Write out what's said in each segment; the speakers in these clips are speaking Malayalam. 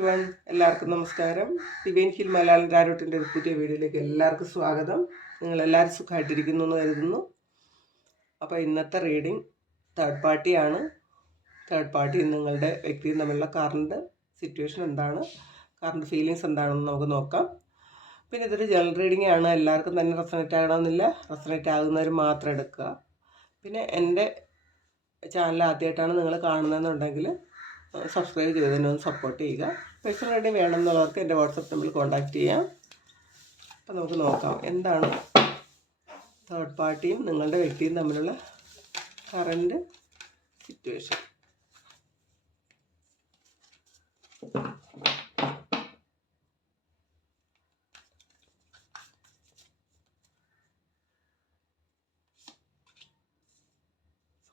എവരി വൺ എല്ലാവർക്കും നമസ്കാരം. ഡിവൈൻ ഹിൽ മലയാളം രാരോട്ടിന്റെ ഒരു പുതിയ വീഡിയോയിലേക്ക് എല്ലാവർക്കും സ്വാഗതം. നിങ്ങൾ എല്ലാവരും സുഖമായിട്ടിരിക്കുന്നു എന്ന് കരുതുന്നു. അപ്പോൾ ഇന്നത്തെ റീഡിംഗ് തേർഡ് പാർട്ടിയാണ് തേർഡ് പാർട്ടി നിങ്ങളുടെ വ്യക്തിയും തമ്മിലുള്ള കാറിന്റെ സിറ്റുവേഷൻ എന്താണ്? കാറിന്റെ ഫീലിങ്സ് എന്താണെന്ന് നമുക്ക് നോക്കാം. പിന്നെ ഇതൊരു ജനറൽ റീഡിംഗ് ആണ്. എല്ലാവർക്കും തന്നെ റെസണേറ്റ് ആകണമെന്നില്ല. റെസണേറ്റ് ആകുന്നവർ മാത്രം എടുക്കുക. പിന്നെ എന്റെ ചാനൽ ആദ്യമായിട്ടാണ് നിങ്ങൾ കാണുന്നതെന്നുണ്ടെങ്കിൽ സബ്സ്ക്രൈബ് ചെയ്തതിനൊന്ന് സപ്പോർട്ട് ചെയ്യുക. പേഴ്സണൽ റെഡി വേണമെന്നുള്ളവർക്ക് എന്റെ വാട്സപ്പ് നമ്പറിൽ കോൺടാക്റ്റ് ചെയ്യാം. അപ്പോൾ നമുക്ക് നോക്കാം എന്താണ് തേർഡ് പാർട്ടിയും നിങ്ങളുടെ വ്യക്തിയും തമ്മിലുള്ള current situation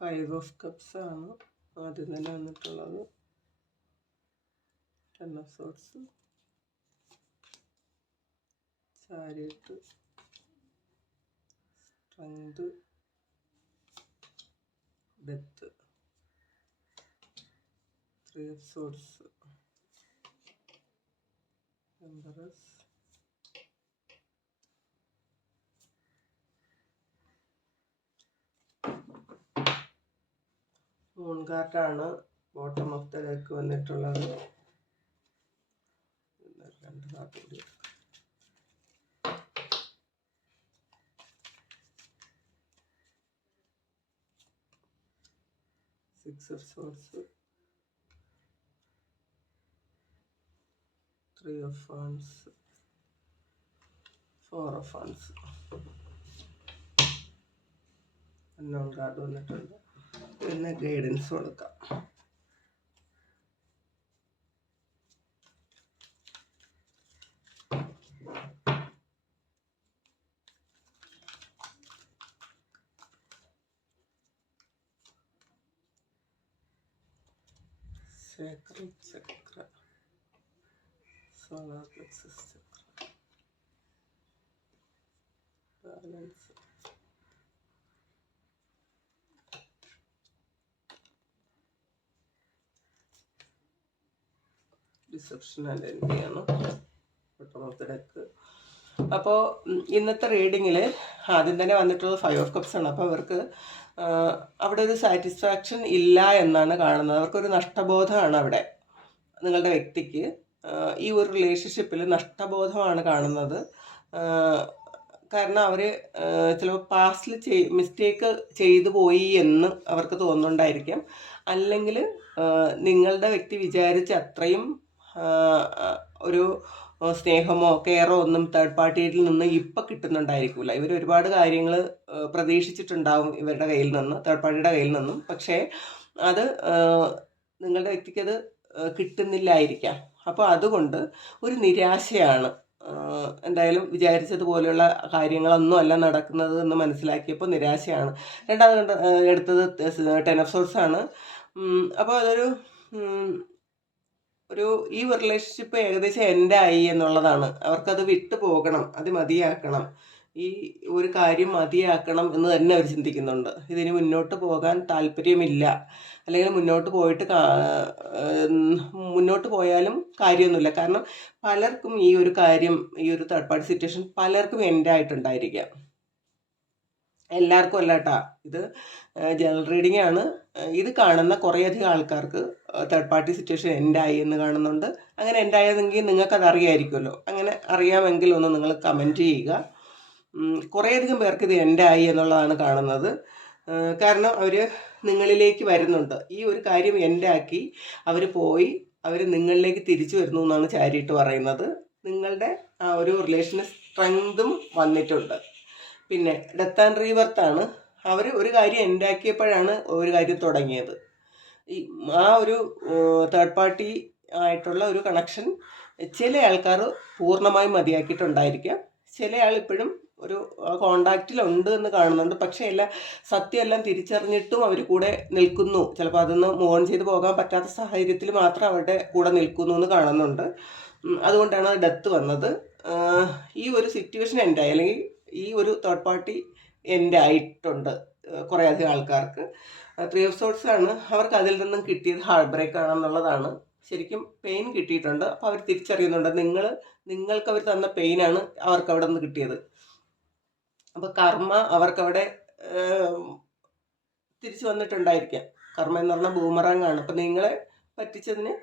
five of cups ആണ് ആദ്യം തന്നെ വന്നിട്ടുള്ളത്. Of swords chariot strength death three swords embarrass moon കാർട്ടാണ് bottom of the ലേക്ക് വന്നിട്ടുള്ളത്. രണ്ട് കാർട്ട് കൂടി six of swords three of fans four of fans unknown card വന്നിട്ടുണ്ട്. പിന്നെ ഗൈഡൻസ് കൊടുക്കാം. Sacral chakra, solar plexus chakra, balance. Bottom of the deck അപ്പോൾ ഇന്നത്തെ റീഡിങ്ങിൽ ആദ്യം തന്നെ വന്നിട്ടുള്ളത് ഫൈവ് ഓഫ് കപ്സ് ആണ്. അപ്പോൾ അവർക്ക് അവിടെ ഒരു സാറ്റിസ്ഫാക്ഷൻ ഇല്ല എന്നാണ് കാണുന്നത്. അവർക്കൊരു നഷ്ടബോധമാണ് അവിടെ നിങ്ങളുടെ വ്യക്തിക്ക്. ഈ ഒരു റിലേഷൻഷിപ്പിൽ നഷ്ടബോധമാണ് കാണുന്നത്. കാരണം അവർ ചിലപ്പോൾ പാസ്റ്റിൽ ചെയ് മിസ്റ്റേക്ക് ചെയ്തു പോയി എന്ന് അവർക്ക് തോന്നുന്നുണ്ടായിരിക്കാം. അല്ലെങ്കിൽ നിങ്ങളുടെ വ്യക്തി വിചാരിച്ച അത്രയും ഒരു സ്നേഹമോ കെയറോ ഒന്നും തേർഡ് പാർട്ടിയിൽ നിന്ന് ഇപ്പം കിട്ടുന്നുണ്ടായിരിക്കില്ല ഇവർ ഒരുപാട് കാര്യങ്ങൾ പ്രതീക്ഷിച്ചിട്ടുണ്ടാവും ഇവരുടെ കയ്യിൽ നിന്ന് തേർഡ് പാർട്ടിയുടെ കയ്യിൽ നിന്നും. പക്ഷേ അത് നിങ്ങളുടെ വ്യക്തിക്ക് അത് കിട്ടുന്നില്ലായിരിക്കാം. അപ്പോൾ അതുകൊണ്ട് ഒരു നിരാശയാണ്. എന്തായാലും വിചാരിച്ചതുപോലെയുള്ള കാര്യങ്ങളൊന്നും അല്ല നടക്കുന്നത് എന്ന് മനസ്സിലാക്കിയപ്പോൾ നിരാശയാണ്. രണ്ടാമത് എടുത്തത് ടെൻ ഓഫ് സോഴ്സ് ആണ്. അപ്പോൾ അതൊരു ഒരു ഈ റിലേഷൻഷിപ്പ് ഏകദേശം എന്റെ ആയി എന്നുള്ളതാണ്. അവർക്കത് വിട്ടു പോകണം അത് മതിയാക്കണം. ഈ ഒരു കാര്യം മതിയാക്കണം എന്ന് തന്നെ അവർ ചിന്തിക്കുന്നുണ്ട്. ഇതിന് മുന്നോട്ട് പോകാൻ താല്പര്യമില്ല. അല്ലെങ്കിൽ മുന്നോട്ട് പോയിട്ട് മുന്നോട്ട് പോയാലും കാര്യമൊന്നുമില്ല. കാരണം പലർക്കും ഈ ഒരു കാര്യം ഈ ഒരു തേർഡ് പാർട്ടി സിറ്റുവേഷൻ പലർക്കും എന്റെ ആയിട്ടുണ്ടായിരിക്കാം. എല്ലാവർക്കും അല്ല കേട്ടാ ഇത് ജനറൽ റീഡിംഗ് ആണ്. ഇത് കാണുന്ന കുറേയധികം ആൾക്കാർക്ക് തേർഡ് പാർട്ടി സിറ്റുവേഷൻ എൻഡായി എന്ന് കാണുന്നുണ്ട്. അങ്ങനെ എൻഡായതെങ്കിൽ നിങ്ങൾക്കത് അറിയാമായിരിക്കുമല്ലോ അങ്ങനെ അറിയാമെങ്കിൽ ഒന്ന് നിങ്ങൾ കമന്റ് ചെയ്യുക. കുറേയധികം പേർക്ക് ഇത് എൻഡായി എന്നുള്ളതാണ് കാണുന്നത്. കാരണം അവർ നിങ്ങളിലേക്ക് വരുന്നുണ്ട്. ഈ ഒരു കാര്യം എൻഡാക്കി അവർ പോയി അവർ നിങ്ങളിലേക്ക് തിരിച്ചു വരുന്നു എന്നാണ് ചാരിയിട്ട് പറയുന്നത്. നിങ്ങളുടെ ആ ഒരു റിലേഷന് സ്ട്രെങ്തും വന്നിട്ടുണ്ട്. പിന്നെ ഡെത്ത് ആൻഡ് റീബർത്ത് ആണ്. അവർ ഒരു കാര്യം ഉണ്ടാക്കിയപ്പോഴാണ് ഒരു കാര്യം തുടങ്ങിയത്. ഈ ആ ഒരു തേർഡ് പാർട്ടി ആയിട്ടുള്ള ഒരു കണക്ഷൻ ചില ആൾക്കാർ പൂർണമായും മതിയാക്കിയിട്ടുണ്ടായിരിക്കാം. ചില ആൾ ഇപ്പോഴും ഒരു കോണ്ടാക്റ്റിലുണ്ട് എന്ന് കാണുന്നുണ്ട്. പക്ഷേ എല്ലാ സത്യമെല്ലാം തിരിച്ചറിഞ്ഞിട്ടും അവർ കൂടെ നിൽക്കുന്നു. ചിലപ്പോൾ അതൊന്ന് മോൺ ചെയ്ത് പോകാൻ പറ്റാത്ത സാഹചര്യത്തിൽ മാത്രം അവരുടെ കൂടെ നിൽക്കുന്നു എന്ന് കാണുന്നുണ്ട്. അതുകൊണ്ടാണ് ഡെത്ത് വന്നത്. ഈ ഒരു സിറ്റുവേഷൻ എന്റെ അല്ലെങ്കിൽ ഈ ഒരു തേർഡ് പാർട്ടി എന്റെ ആയിട്ടുണ്ട് കുറേയധികം ആൾക്കാർക്ക്. ത്രീ ഓഫ് സോട്ട്സ് ആണ്. അവർക്ക് അതിൽ നിന്നും കിട്ടിയത് ഹാർട്ട് ബ്രേക്ക് ആണെന്നുള്ളതാണ്. ശരിക്കും പെയിൻ കിട്ടിയിട്ടുണ്ട്. അപ്പോൾ അവർ തിരിച്ചറിയുന്നുണ്ട്. നിങ്ങൾ നിങ്ങൾക്ക് അവർ തന്ന പെയിനാണ് അവർക്ക് അവിടെ നിന്ന് കിട്ടിയത്. അപ്പോൾ കർമ്മ അവർക്കവിടെ തിരിച്ചു വന്നിട്ടുണ്ടായിരിക്കാം. കർമ്മ എന്ന് പറഞ്ഞാൽ ബൂമറാങ് ആണ്. അപ്പം നിങ്ങളെ പറ്റിച്ചതിന്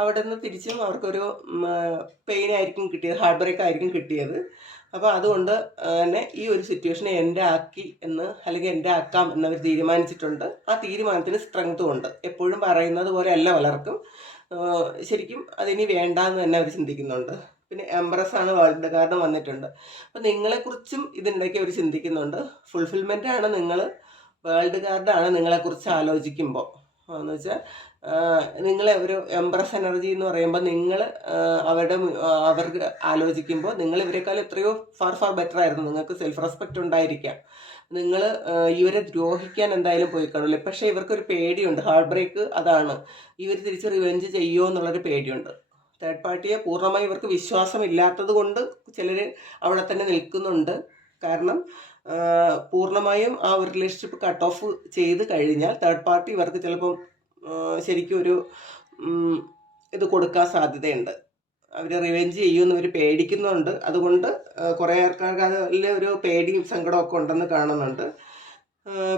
അവിടെ നിന്ന് തിരിച്ചും അവർക്കൊരു പെയിൻ ആയിരിക്കും കിട്ടിയത് ഹാർട്ട് ബ്രേക്ക് ആയിരിക്കും കിട്ടിയത്. അപ്പോൾ അതുകൊണ്ട് തന്നെ ഈ ഒരു സിറ്റുവേഷനെ എന്റെ ആക്കി എന്ന് അല്ലെങ്കിൽ എന്റെ ആക്കാം എന്നവർ തീരുമാനിച്ചിട്ടുണ്ട്. ആ തീരുമാനത്തിന് സ്ട്രെങ്ത്തും ഉണ്ട്. എപ്പോഴും പറയുന്നത് പോലെ അല്ല പലർക്കും. ശരിക്കും അതിനി വേണ്ടാന്ന് തന്നെ അവർ ചിന്തിക്കുന്നുണ്ട്. പിന്നെ എംബ്രസ് ആണ് വേൾഡ് കാർഡ് വന്നിട്ടുണ്ട്. അപ്പം നിങ്ങളെക്കുറിച്ചും ഇതിനിടയ്ക്ക് അവർ ചിന്തിക്കുന്നുണ്ട്. ഫുൾഫിൽമെന്റ് ആണ് നിങ്ങൾ വേൾഡ് കാർഡാണ് നിങ്ങളെക്കുറിച്ച് ആലോചിക്കുമ്പോൾ എന്ന് വെച്ചാൽ നിങ്ങളെ ഒരു എംപ്രസ് എനർജി എന്ന് പറയുമ്പോൾ നിങ്ങൾ അവരുടെ അവർ ആലോചിക്കുമ്പോൾ നിങ്ങൾ ഇവരെക്കാൾ എത്രയോ ഫാർ ഫാർ ബെറ്റർ ആയിരുന്നു. നിങ്ങൾക്ക് സെൽഫ് റെസ്പെക്റ്റ് ഉണ്ടായിരിക്കാം നിങ്ങൾ ഇവരെ ദ്രോഹിക്കാൻ എന്തായാലും പോയി കാണില്ല പക്ഷേ ഇവർക്കൊരു പേടിയുണ്ട്. ഹാർട്ട് ബ്രേക്ക് അതാണ്. ഇവർ തിരിച്ച് റിവെഞ്ച് ചെയ്യുമോ എന്നുള്ളൊരു പേടിയുണ്ട്. തേർഡ് പാർട്ടിയെ പൂർണമായി ഇവർക്ക് വിശ്വാസം ഇല്ലാത്തത് കൊണ്ട് ചിലർ അവിടെ തന്നെ നിൽക്കുന്നുണ്ട്. കാരണം പൂർണമായും ആ ഒരു റിലേഷൻഷിപ്പ് കട്ട് ഓഫ് ചെയ്ത് കഴിഞ്ഞാൽ തേർഡ് പാർട്ടി ഇവർക്ക് ചിലപ്പം ശരിക്കും ഒരു ഇത് കൊടുക്കാൻ സാധ്യതയുണ്ട്. അവർ റിവെഞ്ച് ചെയ്യുമെന്ന് ഇവർ പേടിക്കുന്നുണ്ട്. അതുകൊണ്ട് കുറേ ആൾക്കാർക്ക് അതിൽ ഒരു പേടിയും സങ്കടമൊക്കെ ഉണ്ടെന്ന് കാണുന്നുണ്ട്.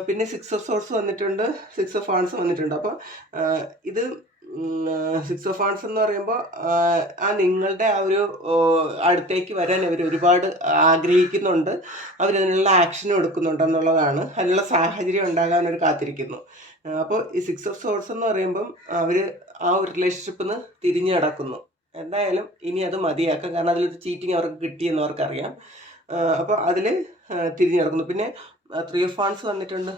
പിന്നെ സിക്സ് ഓഫ് സോഴ്സ് വന്നിട്ടുണ്ട്. സിക്സ് ഓഫ് ഫാൻസ് വന്നിട്ടുണ്ട്. അപ്പോൾ ഇത് സിക്സ് ഓഫ് ഫാൺസ് എന്ന് പറയുമ്പോൾ ആ നിങ്ങളുടെ ആ ഒരു അടുത്തേക്ക് വരാൻ അവർ ഒരുപാട് ആഗ്രഹിക്കുന്നുണ്ട്. അവരതിനുള്ള ആക്ഷൻ എടുക്കുന്നുണ്ട് എന്നുള്ളതാണ്. അതിനുള്ള സാഹചര്യം ഉണ്ടാകാൻ അവർ കാത്തിരിക്കുന്നു. അപ്പോൾ ഈ സിക്സ് ഓഫ് സോഴ്സ് എന്ന് പറയുമ്പം അവർ ആ ഒരു റിലേഷൻഷിപ്പിൽ നിന്ന് തിരിഞ്ഞു കിടക്കുന്നു എന്തായാലും ഇനി അത് മതിയാക്കാം. കാരണം അതിലൊരു ചീറ്റിങ് അവർക്ക് കിട്ടിയെന്ന് അവർക്കറിയാം. അപ്പോൾ അതിൽ തിരിഞ്ഞു കിടക്കുന്നു പിന്നെ ത്രീ ഓഫ് ആൺസ് വന്നിട്ടുണ്ട്.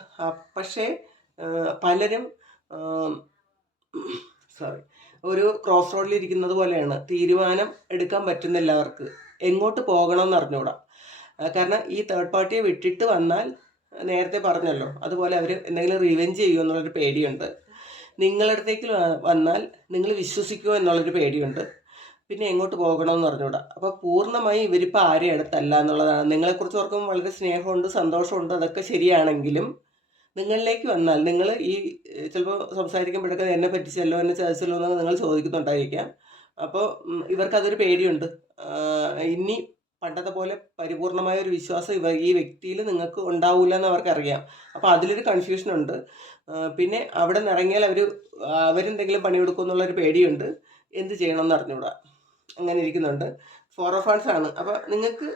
പക്ഷേ പലരും സോറി ഒരു ക്രോസ് റോഡിൽ ഇരിക്കുന്നത് പോലെയാണ്. തീരുമാനം എടുക്കാൻ പറ്റുന്നില്ല അവർക്ക് എങ്ങോട്ട് പോകണമെന്ന് അറിഞ്ഞുകൂടാ കാരണം ഈ തേർഡ് പാർട്ടിയെ വിട്ടിട്ട് വന്നാൽ നേരത്തെ പറഞ്ഞല്ലോ. അതുപോലെ അവർ എന്തെങ്കിലും റിവെഞ്ച് ചെയ്യുമോ എന്നുള്ളൊരു പേടിയുണ്ട്. നിങ്ങളടുത്തേക്ക് വന്നാൽ നിങ്ങൾ വിശ്വസിക്കുമോ എന്നുള്ളൊരു പേടിയുണ്ട്. പിന്നെ എങ്ങോട്ട് പോകണമെന്ന് പറഞ്ഞുകൂടാ അപ്പോൾ പൂർണമായി ഇവരിപ്പോൾ ആരെയും അടുത്തല്ല എന്നുള്ളതാണ്. നിങ്ങളെക്കുറിച്ച് ഓർക്കുമ്പോൾ വളരെ സ്നേഹമുണ്ട് സന്തോഷമുണ്ട് അതൊക്കെ ശരിയാണെങ്കിലും നിങ്ങളിലേക്ക് വന്നാൽ നിങ്ങൾ ഈ ചിലപ്പോൾ സംസാരിക്കുമ്പോഴൊക്കെ എന്നെ പറ്റിച്ചല്ലോ എന്നെ ചതിച്ചല്ലോ എന്നൊക്കെ നിങ്ങൾ ചോദിക്കുന്നുണ്ടായിരിക്കാം. അപ്പോൾ ഇവർക്കതൊരു പേടിയുണ്ട്. ഇനി പണ്ടത്തെ പോലെ പരിപൂർണമായ ഒരു വിശ്വാസം ഇവർ ഈ വ്യക്തിയിൽ നിങ്ങൾക്ക് ഉണ്ടാവില്ല എന്ന് അവർക്കറിയാം. അപ്പോൾ അതിലൊരു കൺഫ്യൂഷൻ ഉണ്ട്. പിന്നെ അവിടെ നിന്ന് ഇറങ്ങിയാൽ അവർ അവരെന്തെങ്കിലും പണിയെടുക്കും എന്നുള്ളൊരു പേടിയുണ്ട്. എന്ത് ചെയ്യണമെന്ന് അറിഞ്ഞുകൂടാ? അങ്ങനെ ഇരിക്കുന്നുണ്ട്. ഫോർ ഓഫ് ഫാൻസ് ആണ്. അപ്പോൾ നിങ്ങൾക്ക്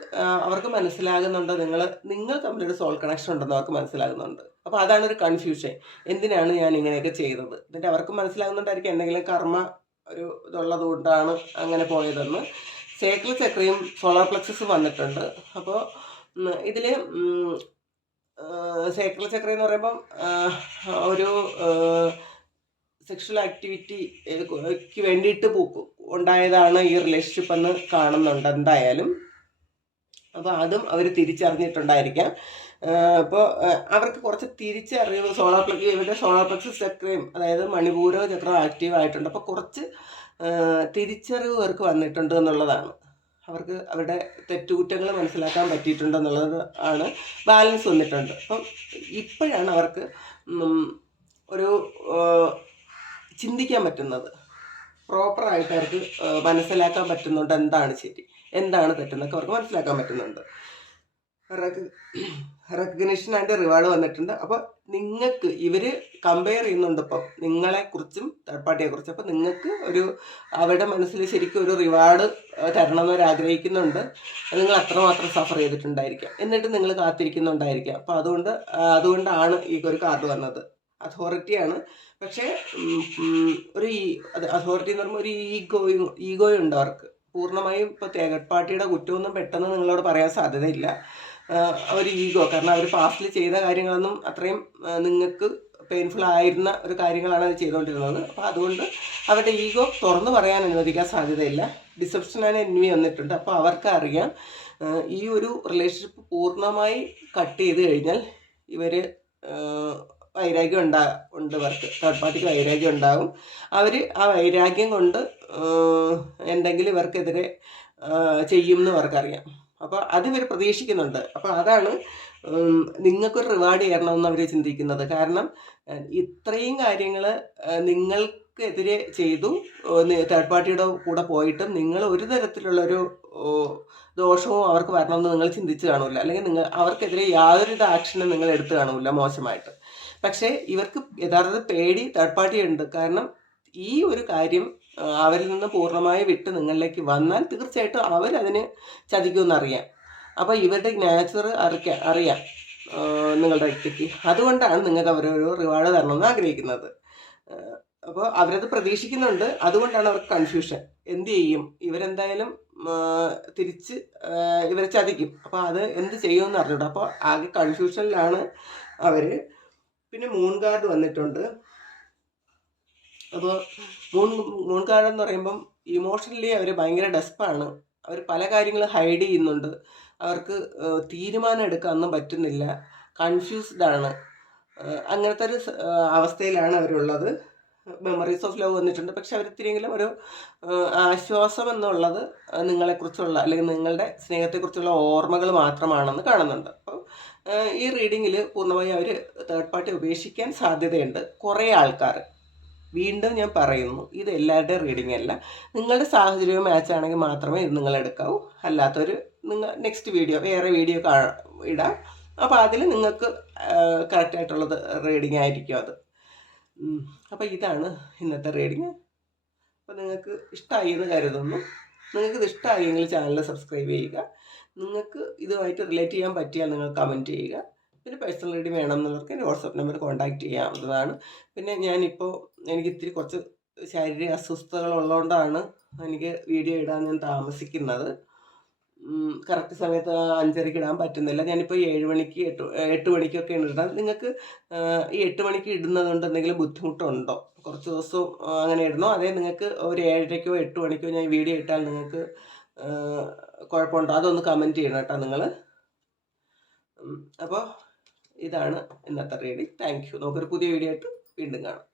അവർക്ക് മനസ്സിലാകുന്നുണ്ട് നിങ്ങൾ നിങ്ങൾ തമ്മിലൊരു സോൾ കണക്ഷൻ ഉണ്ടെന്ന് അവർക്ക് മനസ്സിലാകുന്നുണ്ട്. അപ്പോൾ അതാണ് ഒരു കൺഫ്യൂഷൻ എന്തിനാണ് ഞാൻ ഇങ്ങനെയൊക്കെ ചെയ്തത്? എന്നിട്ട് അവർക്ക് മനസ്സിലാകുന്നുണ്ടായിരിക്കും എന്തെങ്കിലും കർമ്മ ഒരു ഇതുള്ളത് കൊണ്ടാണ് അങ്ങനെ പോയതെന്ന്. സേക്കിൾ ചക്രയും സോളാർ പ്ലക്സസ് വന്നിട്ടുണ്ട്. അപ്പോൾ ഇതിൽ സേക്കിൾ ചക്ര എന്ന് പറയുമ്പം ഒരു സെക്ഷൽ ആക്ടിവിറ്റിക്ക് വേണ്ടിയിട്ട് ഉണ്ടായതാണ് ഈ റിലേഷൻഷിപ്പ് എന്ന് കാണുന്നുണ്ട് എന്തായാലും. അപ്പോൾ അതും അവർ തിരിച്ചറിഞ്ഞിട്ടുണ്ടായിരിക്കാം. അപ്പോൾ അവർക്ക് കുറച്ച് തിരിച്ചറിവ് സോളാർ ഇവരുടെ സോളാർ പ്ലക്സ് ചക്രയും അതായത് മണിപൂരക ചക്രം ആക്റ്റീവ് ആയിട്ടുണ്ട്. അപ്പോൾ കുറച്ച് തിരിച്ചറിവ് അവർക്ക് വന്നിട്ടുണ്ട് എന്നുള്ളതാണ്. അവർക്ക് അവരുടെ തെറ്റുകുറ്റങ്ങൾ മനസ്സിലാക്കാൻ പറ്റിയിട്ടുണ്ട് എന്നുള്ളത് ആണ് ബാലൻസ് വന്നിട്ടുണ്ട്. അപ്പം ഇപ്പോഴാണ് അവർക്ക് ഒരു ചിന്തിക്കാൻ പറ്റുന്നത്. പ്രോപ്പറായിട്ട് അവർക്ക് മനസ്സിലാക്കാൻ പറ്റുന്നുണ്ട് എന്താണ് ശരി എന്താണ് തെറ്റെന്നൊക്കെ അവർക്ക് മനസ്സിലാക്കാൻ പറ്റുന്നുണ്ട്. റെക്കഗ്നിഷൻ ആൻഡ് റിവാർഡ് വന്നിട്ടുണ്ട്. അപ്പോൾ നിങ്ങൾക്ക് ഇവർ കമ്പയർ ചെയ്യുന്നുണ്ട് ഇപ്പം. നിങ്ങളെക്കുറിച്ചും തേർഡ് പാർട്ടിയെക്കുറിച്ചും അപ്പോൾ നിങ്ങൾക്ക് ഒരു അവരുടെ മനസ്സിൽ ശരിക്കും ഒരു റിവാർഡ് തരണം എന്നവർ ആഗ്രഹിക്കുന്നുണ്ട്. നിങ്ങൾ അത്രമാത്രം സഫർ ചെയ്തിട്ടുണ്ടായിരിക്കാം. എന്നിട്ട് നിങ്ങൾ കാത്തിരിക്കുന്നുണ്ടായിരിക്കാം. അപ്പോൾ അതുകൊണ്ട് അതുകൊണ്ടാണ് ഈ ഒരു കാർഡ് വന്നത്. അതോറിറ്റിയാണ്. പക്ഷേ ഒരു അതോറിറ്റി എന്ന് പറയുമ്പോൾ ഒരു ഈഗോയും ഈഗോയും ഉണ്ട് അവർക്ക്. പൂർണമായും ഇപ്പോൾ തേർഡ് പാർട്ടിയുടെ കുറ്റമൊന്നും പെട്ടെന്ന് നിങ്ങളോട് പറയാൻ സാധ്യതയില്ല. ഒരു ഈഗോ. കാരണം അവർ പാസ്റ്റിൽ ചെയ്ത കാര്യങ്ങളൊന്നും അത്രയും നിങ്ങൾക്ക് പെയിൻഫുൾ ആയിരുന്ന ഒരു കാര്യങ്ങളാണ് അത് ചെയ്തുകൊണ്ടിരുന്നത്. അപ്പോൾ അതുകൊണ്ട് അവരുടെ ഈഗോ തുറന്നു പറയാൻ അനുവദിക്കാൻ സാധ്യതയില്ല. ഡിസപ്ഷൻ ആൻഡ് എൻവി വന്നിട്ടുണ്ട്. അപ്പോൾ അവർക്ക് അറിയാം ഈ ഒരു റിലേഷൻഷിപ്പ് പൂർണമായി കട്ട് ചെയ്ത് കഴിഞ്ഞാൽ ഇവർ വൈരാഗ്യം ഉണ്ടാ ഉണ്ട് ഇവർക്ക് തേർഡ് പാർട്ടിക്ക് വൈരാഗ്യം ഉണ്ടാകും. അവർ ആ വൈരാഗ്യം കൊണ്ട് എന്തെങ്കിലും ഇവർക്കെതിരെ ചെയ്യും എന്ന് അവർക്കറിയാം. അപ്പോൾ അത് ഇവർ പ്രതീക്ഷിക്കുന്നുണ്ട്. അപ്പോൾ അതാണ് നിങ്ങൾക്കൊരു റിവാർഡ് ചെയ്യണമെന്ന് അവർ ചിന്തിക്കുന്നത്. കാരണം ഇത്രയും കാര്യങ്ങൾ നിങ്ങൾക്ക് നിങ്ങൾക്കെതിരെ ചെയ്തു. തേർഡ് പാർട്ടിയുടെ കൂടെ പോയിട്ടും നിങ്ങൾ ഒരു തരത്തിലുള്ളൊരു ദോഷവും അവർക്ക് വരണമെന്ന് നിങ്ങൾ ചിന്തിച്ച് കാണില്ല അല്ലെങ്കിൽ നിങ്ങൾ അവർക്കെതിരെ യാതൊരു ആക്ഷനും നിങ്ങൾ എടുത്തു കാണില്ല മോശമായിട്ട്. പക്ഷേ ഇവർക്ക് യഥാർത്ഥ പേടി തേർഡ് പാർട്ടി ഉണ്ട് കാരണം ഈ ഒരു കാര്യം അവരിൽ നിന്ന് പൂർണമായി വിട്ട് നിങ്ങളിലേക്ക് വന്നാൽ തീർച്ചയായിട്ടും അവരതിന് ചതിക്കുമെന്നറിയാം അപ്പോൾ ഇവരുടെ നാച്ചർ അറിയാം അറിയാം നിങ്ങളുടെ വ്യക്തിക്ക്. അതുകൊണ്ടാണ് നിങ്ങൾക്ക് അവരൊരു റിവാർഡ് തരണമെന്ന് ആഗ്രഹിക്കുന്നത്. അപ്പോൾ അവരത് പ്രതീക്ഷിക്കുന്നുണ്ട്. അതുകൊണ്ടാണ് അവർക്ക് കൺഫ്യൂഷൻ എന്ത് ചെയ്യും? ഇവരെന്തായാലും തിരിച്ച് ഇവരെ ചതിക്കും. അപ്പോൾ അത് എന്ത് ചെയ്യുമെന്ന് അറിഞ്ഞൂടാ. അപ്പോൾ ആകെ കൺഫ്യൂഷനിലാണ് അവർ പിന്നെ മൂൺ കാർഡ് വന്നിട്ടുണ്ട്. അപ്പോൾ മൂൺ മൂൺ കാർഡ് എന്ന് പറയുമ്പം ഇമോഷണലി അവർ ഭയങ്കര ഡെസ്പാണ് അവർ പല കാര്യങ്ങളും ഹൈഡ് ചെയ്യുന്നുണ്ട്. അവർക്ക് തീരുമാനം എടുക്കാനൊന്നും പറ്റുന്നില്ല. കൺഫ്യൂസ്ഡ് ആണ്. അങ്ങനത്തെ ഒരു അവസ്ഥയിലാണ് അവരുള്ളത്. മെമ്മറീസ് ഓഫ് ലവ് വന്നിട്ടുണ്ട്. പക്ഷെ അവർ ഇത്തിരിയെങ്കിലും ഒരു ആശ്വാസം എന്നുള്ളത് നിങ്ങളെക്കുറിച്ചുള്ള അല്ലെങ്കിൽ നിങ്ങളുടെ സ്നേഹത്തെക്കുറിച്ചുള്ള ഓർമ്മകൾ മാത്രമാണെന്ന് കാണുന്നുണ്ട്. അപ്പം ഈ റീഡിങ്ങിൽ പൂർണമായും അവർ തേർഡ് പാർട്ടി ഉപേക്ഷിക്കാൻ സാധ്യതയുണ്ട്. കുറേ ആൾക്കാർ. വീണ്ടും ഞാൻ പറയുന്നു ഇത് എല്ലാവരുടെയും റീഡിംഗ് അല്ല. നിങ്ങളുടെ സാഹചര്യവും മാച്ച് ആണെങ്കിൽ മാത്രമേ ഇത് നിങ്ങൾ എടുക്കാവൂ. അല്ലാത്തൊരു നിങ്ങൾ നെക്സ്റ്റ് വീഡിയോ വേറെ വീഡിയോ കാ ഇടാം. അപ്പോൾ അതിൽ നിങ്ങൾക്ക് കറക്റ്റായിട്ടുള്ളത് റീഡിംഗ് ആയിരിക്കും അത്. അപ്പോൾ ഇതാണ് ഇന്നത്തെ റീഡിങ്. അപ്പോൾ നിങ്ങൾക്ക് ഇഷ്ടമായി എന്ന് കരുതുന്നു. നിങ്ങൾക്കിത് ഇഷ്ടമായെങ്കിൽ ചാനൽ സബ്സ്ക്രൈബ് ചെയ്യുക. നിങ്ങൾക്ക് ഇതുമായിട്ട് റിലേറ്റ് ചെയ്യാൻ പറ്റിയാൽ നിങ്ങൾ കമന്റ് ചെയ്യുക. പിന്നെ പേഴ്സണൽ റീഡിങ് വേണം എന്നുള്ളവർക്ക് എന്റെ വാട്സപ്പ് നമ്പർ കോൺടാക്റ്റ് ചെയ്യാവുന്നതാണ്. പിന്നെ ഞാനിപ്പോൾ എനിക്ക് ഇത്തിരി കുറച്ച് ശാരീരിക അസ്വസ്ഥതകൾ ഉള്ളതുകൊണ്ടാണ് എനിക്ക് വീഡിയോ ഇടാൻ ഞാൻ താമസിക്കുന്നത്. കറക്റ്റ് സമയത്ത് അഞ്ചരയ്ക്ക് ഇടാൻ പറ്റുന്നില്ല. ഞാനിപ്പോൾ ഏഴ് മണിക്ക് എട്ട് എട്ട് മണിക്കൊക്കെയാണ് ഇടുന്നത്. നിങ്ങൾക്ക് ഈ എട്ട് മണിക്ക് ഇടുന്നത് കൊണ്ട് എന്തെങ്കിലും ബുദ്ധിമുട്ടുണ്ടോ? കുറച്ച് ദിവസം അങ്ങനെ ഇടണോ? അതേ നിങ്ങൾക്ക് ഒരു ഏഴരയ്ക്കോ എട്ട് മണിക്കോ ഞാൻ വീഡിയോ ഇട്ടാൽ നിങ്ങൾക്ക് കുഴപ്പമുണ്ടോ? അതൊന്ന് കമന്റ് ചെയ്യണം കേട്ടോ നിങ്ങൾ അപ്പോൾ ഇതാണ് ഇന്നത്തെ റീഡിങ് താങ്ക് യു നമുക്കൊരു പുതിയ വീഡിയോ ആയിട്ട് വീണ്ടും കാണാം.